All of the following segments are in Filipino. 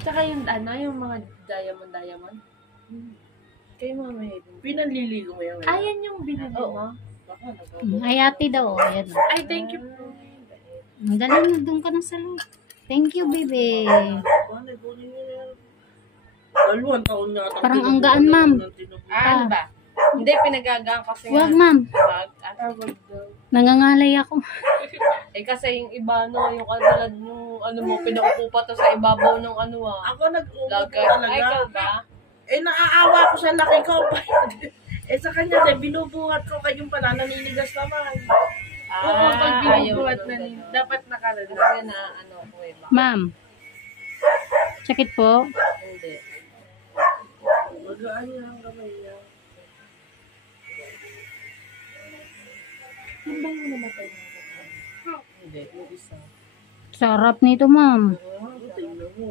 Tsaka yung ano, yung mga diamond. Kayo mga may pinanliligo mo yan. Ayan yung binili mo? Ay, ate daw. Ayan. Ay, thank you po. Dali na, doon ka na sa loob. Thank you, baby. Dalawang taon nga. Parang ang gaan, ma'am. Ano ba? Hindi, pinagagaan kasi Huwag, ma'am. Nangangalay ako. Eh kasi yung iba, no, yung katulad yung ano mo, pinaupo pa to sa ibabaw ng ano Ako nag-upo Lagay. talaga. Ay, ikaw ba? Eh, naaawa ko sa laki ko. Eh, sa kanya din, binubuhat ko kayong pala, naninigas naman. Oo, pag binubuhat na rin, dapat nakalala. Kasi na, ano ko eh. Ma'am. Sakit po. Hindi. Magaan niya ang kamay niya. Yung ba yung namatay na Hindi, yung isa. Sarap nito, ma'am. Tingnan mo.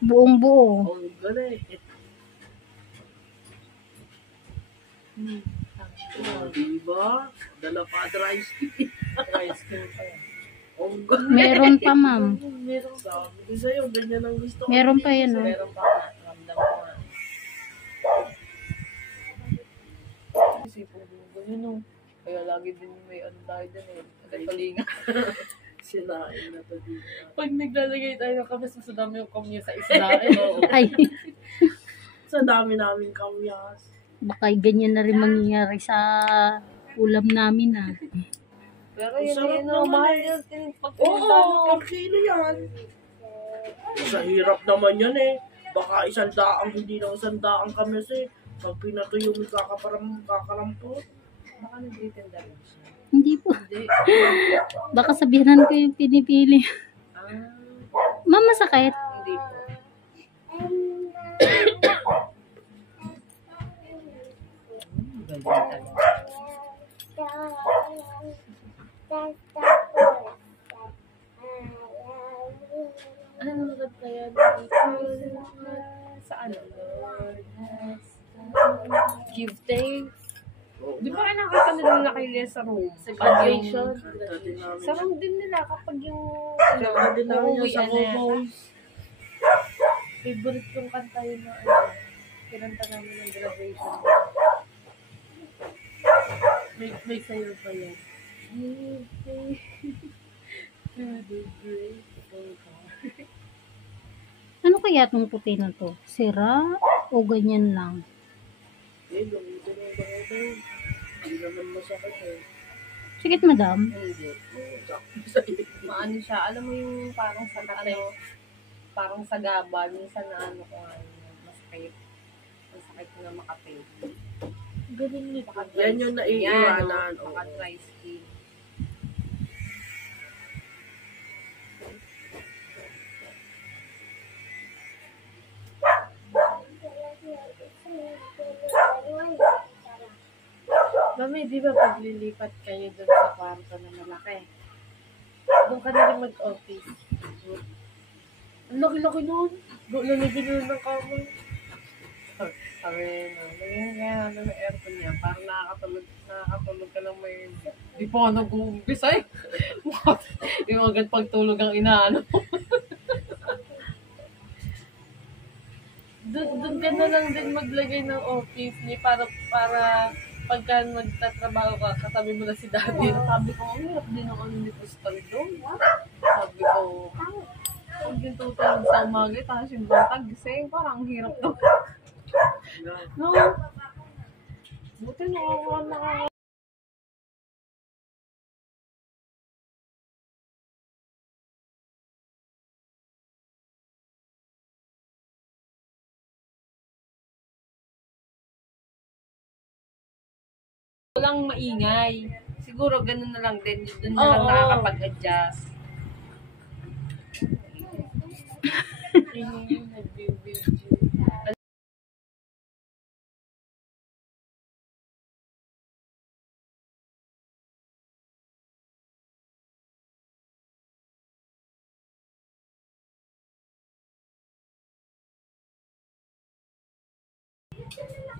Buong buo. Ang galing. Diba? Dala pa rice cake. Rice cream pa yan. Ang galing. Meron pa, ma'am. Meron. Sabi ko sa'yo, ganyan ang gusto ko. Meron pa yan, oh. Meron pa nga. Ramdam ko nga. Isipin ko ganyan, no. Kaya lagi din may ano tayo din eh. Nagpalinga. Sinain na to dito. Pag naglalagay tayo ng kamis, mas dami yung kamya sa isda. Ay, Sa dami namin kamyas. baka ganyan na rin mangyayari sa ulam namin, ah. Pero Ang yun sarap yun, naman mahal eh. yun. Pag Oo, pinunta mo. per kilo yan. Sa hirap naman yan eh. Baka 100, hindi na 100 kamyas eh. Pag pinatuyo mo kakarampot. Baka nag-retender lang siya. Hindi po. Hindi. Baka sabihanan ko yung pinipili. Ah, Ma'am, masakit? hindi po. Galing talaga. Ano naman kaya sa ano? Give thanks. Di ba nakita nila na kayo sa room? Sa graduation. Sa room din nila kapag yung Kaya din namin yung sa uuwian na Boboys. favorite kong kanta yun na ano. Kinanta namin ng graduation. May sayo pa yan. Give thanks to the grateful God. Ano kaya itong puti na to? Sira o ganyan lang? Eh, gamitin mo ba ito? Hindi naman masakit eh. Sakit, madam? Hindi. Sakit sa init. Maano siya, alam mo yung parang sa ano, parang sa gaba, minsan na ano ko masakit. Masakit na makapit. Ganun nito. Yan yung naiiwanan. Yan, maka-dry skin. Mami, di ba paglilipat kayo doon sa kwarto na malaki? Doon ka na rin mag-office. Ang laki-laki nun. Lalagyan nun ng kama. Sabi na, lagyan nga namin ng aircon niya. Parang nakakatulog ka lang may... Di pa ako nag-uumpisa eh. Yung agad pagtulog ang inaano. Doon ka na lang din maglagay ng office niya para pagka nagtatrabaho ka, katabi mo na si daddy. Sabi ko, ang hirap din ang ano ni Crystal doon. Sabi ko, pag yung tutulog sa umaga, tapos yung bata gising, parang ang hirap daw. No? Buti nakakawa. Walang maingay. Siguro ganun na lang din. Doon na lang nakakapag-adjust.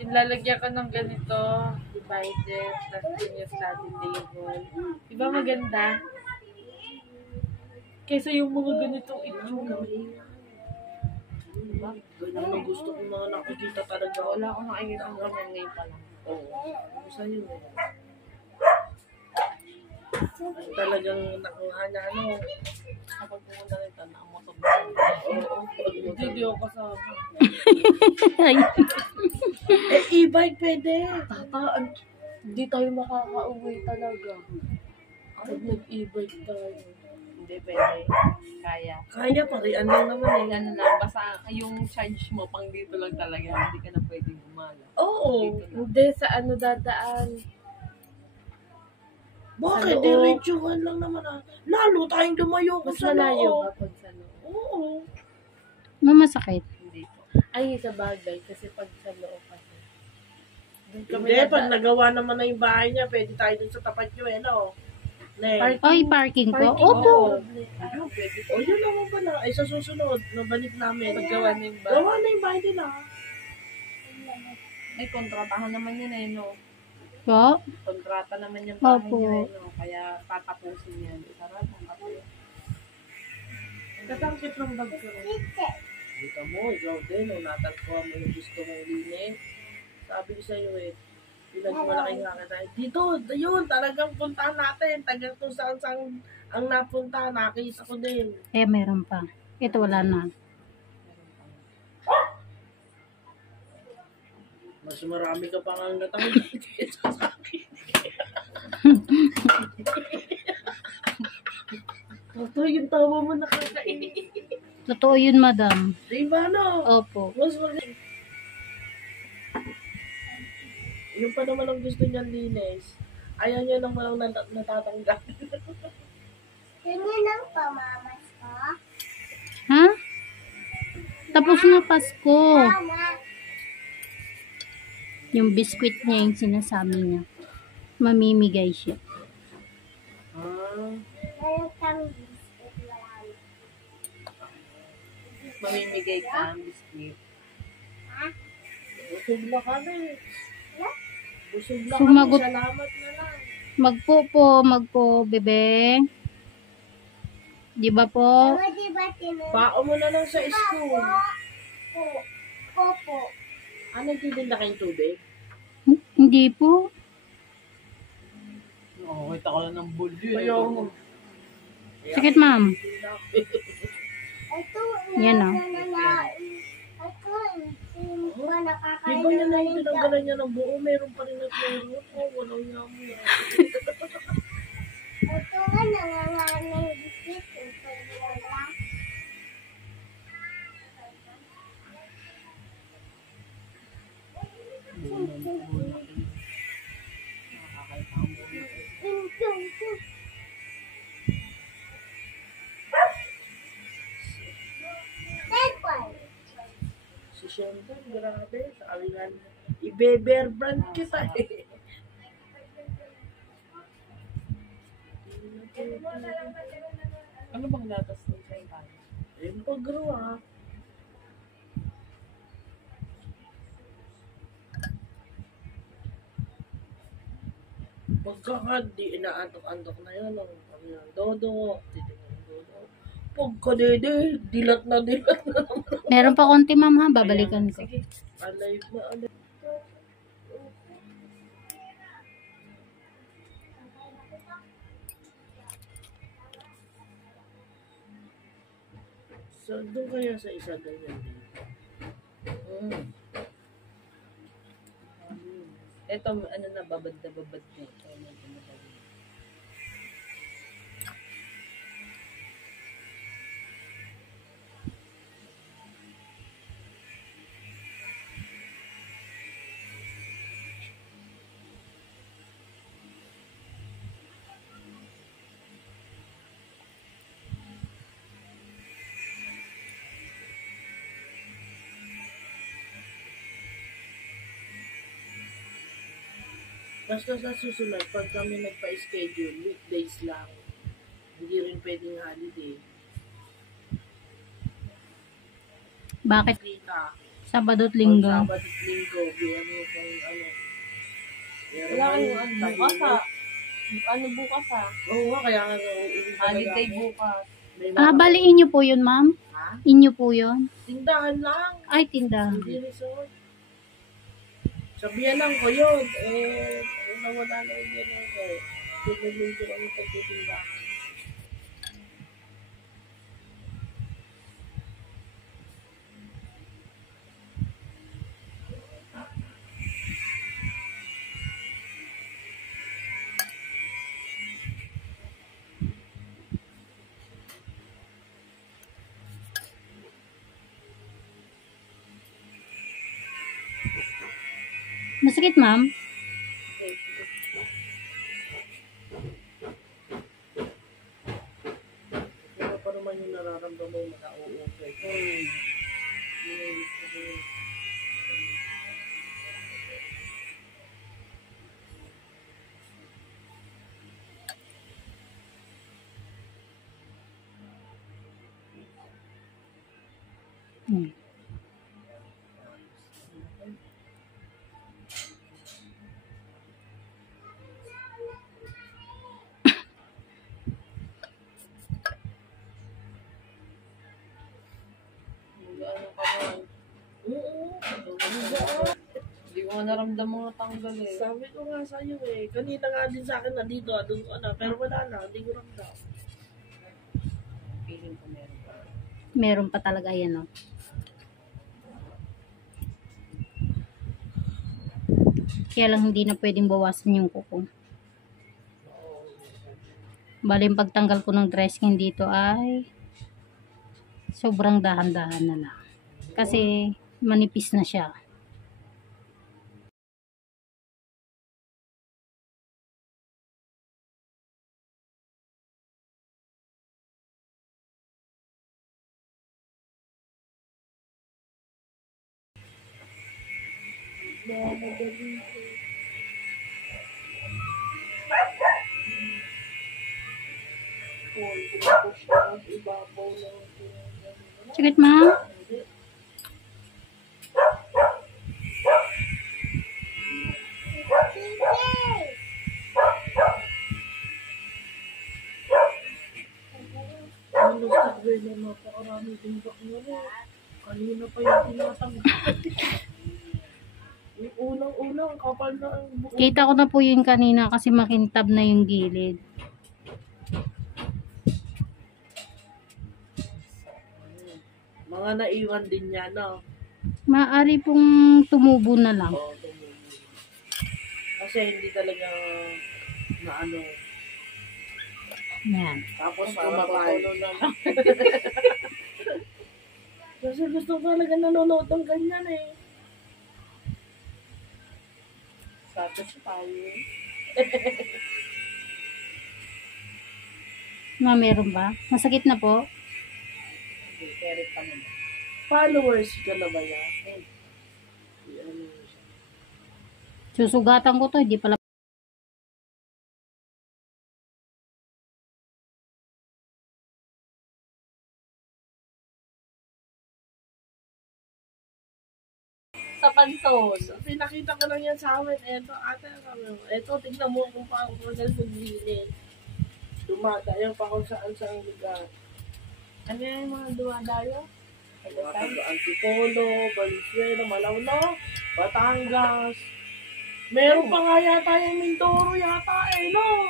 Yung lalagyan ka ng ganito, divided, tapos yun yung study table. Diba maganda? Kaysa yung mga ganitong itsura. ba? Ganyan na gusto kong mga nakikita talaga. Wala akong nakikita ng ganyan ngayon pa lang. Oo. Isa yun eh. Ay, talagang nakuha niya ano. Kapag pumunta rito, nakamotor na. Oo. Hindi ako kasama. Ay, Eh, e-bike pwede. Hindi tayo makaka-uwi talaga. Pag nag-e-bike tayo. Hindi pwede. Kaya. Kaya parian lang naman eh. Ano lang, basta yung charge mo pang dito lang talaga. Hindi ka na pwedeng gumala. Oo. Dito lang. Hindi, sa ano dadaan. Bakit? Sa loob. Diretsuhan lang naman ah. Lalo tayong lumayo ko Mas sa malayo loob. ba pag sa loob? Oo. mamasakit. Hindi po. Ay, sa bagay. Kasi pag sa loob kasi. Doon kami Hindi, pag dadaan. nagawa naman na yung bahay niya, pwede tayo dun sa tapat nyo eh, no? Ne. Ay, parking po? Parking. Opo. Oo. Ano, pwede po. O yun naman pala. Ay, sa susunod, nabalik namin. Paggawa na yung Gawa na yung bahay nila. May kontratahan naman yun eh, no? Po? Kontrata naman yung bahay Opo. niya eh, no? Kaya tatapusin yan. Sarap ang kapatid. Katangkit ng bag ko. Kita mo, ikaw din, o natagpuan mo yung gusto mong linis. Sabi ko sa'yo eh, pinagmalaking nga kita. Dito, yun, talagang puntahan natin. Tagang kung saan saan ang napunta, nakita ko din. Eh, meron pa. Ito wala na. Mas marami ka pang ang natanggal dito sa akin. Ito yung tawa mo nakakainis. Totoo yun, madam. Diba no? Opo. Mas maganda. Yung pa naman ang gusto niyang linis. Ayaw niya nang walang natatanggal. Ganyan lang pamamas ko. Ha? Tapos na Pasko. Mama, Yung biskwit niya yung sinasabi niya. Mamimigay siya. meron kang biscuit marami. Mamimigay ka ang biscuit. Busog na kami. Busog na Sumagot. kami. Salamat na lang. Magpo, bebe. Di ba po? Mama, di ba tinuro Pao mo na lang sa school. po? Popo. Ano titinda kayong tubig? Hindi po. Oo, kita ko lang ng bulyo. Ayaw. Sakit, ma'am. Ito, Yan, oh. Ito, hindi ba nakakain Iba niya na yung ng tinanggalan niya ng buo. Meron pa rin at meron. Oh, walang niya mo. Ito nga, nangangain ng biscuit. Ito, wala. Ito. Telepon. Si Shendon, grabe. Sabi nga niya, i-bear brand kita eh. Ano bang gatas ng tayo? Ayun pa, gro ah. Pagka nga, di inaantok-antok na yun. Ang kami ng dodo. Titignan ng dodo. Pagka dede, dilat na naman. Meron pa konti, ma'am, ha? Babalikan ko. Sige, alive na alive. So, doon kaya sa isa ganyan din. Ito, ano na, babad na babad na. Ano na, babad. Basta sa susunod, pag kami nagpa-schedule, weekdays lang. Hindi rin pwedeng holiday. Bakit? Kita. Sabado't Pag linggo. Sabado at linggo, ano kung ano. Meron Wala kami kayong ano bukas tahimik. ha. Ano bukas ha? Oo nga, kaya nga uuwi talaga Holiday ako. bukas. May Bali inyo po yun, ma'am? Ha? Inyo po yun? Tindahan lang. Ay, tindahan. Hindi resort. Sabihan lang ko yun. Nawala na yun yun. Tinulong ko lang yung pagtitindahan. Masakit, ma'am? Ano pa naman yung nararamdaman mo na okay. Hmm. Ano ka man. Hindi ko nga naramdaman nga tanggal eh. Sabi ko nga sa'yo kanina nga din sa akin nandito, doon ko na, pero wala na, hindi ko ramdam. Feeling ko meron pa. Meron pa talaga yan, oh. Kaya lang hindi na pwedeng bawasan yung kuko. Bali, yung pagtanggal ko ng dressing dito ay sobrang dahan-dahan na lang. Kasi manipis na siya. Sakit, ma'am? Ang lustig ba yun, napakarami timbak mo na. Kanina pa yung tinatanggap. Yung unang-unang kapal na ang buo. Kita ko na po yun kanina kasi makintab na yung gilid. Mga naiwan din niya, no? Maaari pong tumubo na lang. Oo, tumulong. Kasi hindi talaga na ano. Yan. Tapos kumapay. Kasi gusto ko talaga nanonood ng ganyan eh. Satisfying. Meron ba? Masakit na po? Hindi, carrot pa naman. Followers ka na ba yan? Ano siya? Susugatan ko to, hindi pala. Sa panson. So, pinakita ko lang yan sa amin. Eto, ate, sabi mo. Eto, tignan mo kung paano ko maglinis. Dumadayo pa kung saan lugar. Ano yung mga duwadayo? Mga taga-Antipolo, Valenzuela, Malawno, Batangas. Meron pa nga yata yung Mindoro yata no?